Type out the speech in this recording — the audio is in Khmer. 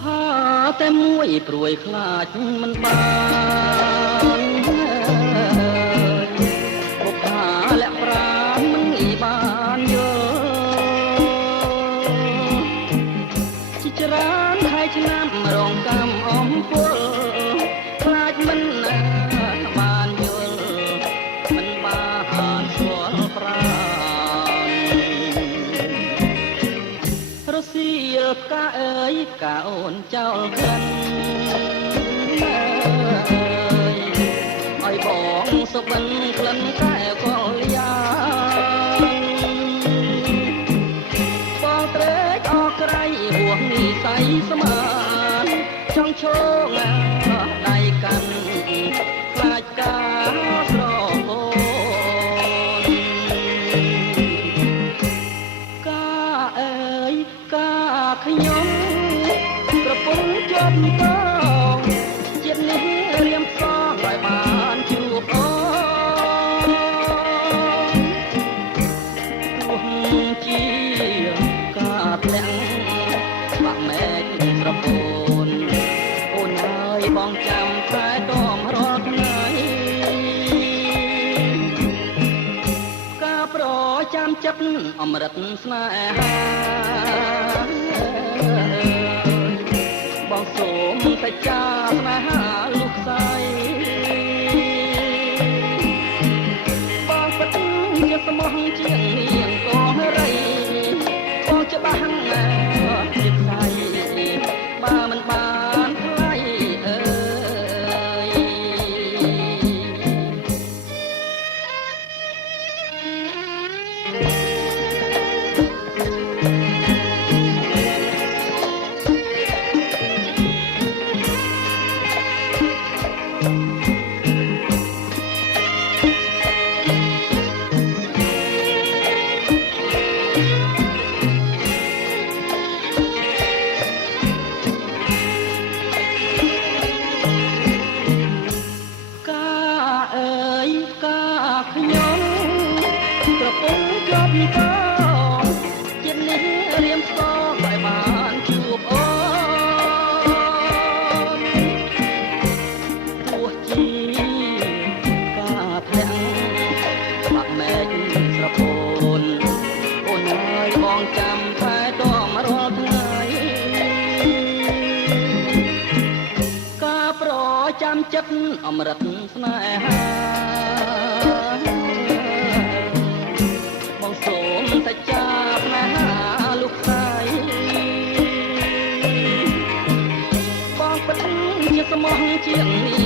ផាតែមួយព្រួយខ្លាចមិនបានបុផាលាក់ប្រាណមិនងាយបានយល់ជាច្រើនខែឆ្នាំរងកម្មអំពលខ្លាចមិនបានយល់មិនបានស្គាល់ប្រាណរសៀលផ្កាអើយផ្កាអូនចោលក្លិនឲ្យបងសុបិនក្លិនកែវកលយ៉ាងបងត្រេកអរក្រៃហួងនិស័យស្មានចង់ឈោងដៃកាន់ខ្លាចការស្រពោនកាអើយកាខ្ញុំប្រពន្ធជាប់តងជាតិនេះរៀមផ្សងឲ្យបានជួបអូនទោះជាការធ្លាក់បាក់មែកស្រពោនអូនហើយបងចាំតែតមរាល់ថ្ងៃការប្រចាំចិត្តអមរិតស្នេហាបងសូមតែចាស្នេហាលោកស្រីបងពិតជាស្មោះជាងនាងកងរីបងច្បាស់ជាស្រីបើមិនបានថ្លៃអើយខ្ញុំប្រពន្ធជាប់តងជាតិនេះរៀមស្គរឲ្យបានជួបអូនទោះជាការធ្លាក់បាក់មែកស្រពោនអូនហើយបងចាំតែតមរាល់ថ្ងៃការប្រចាំចិត្តអមរិតស្នេហាបងសូមតែចាស្នេហាលោកស្រីបងពិតជាស្មោះជាងនេះ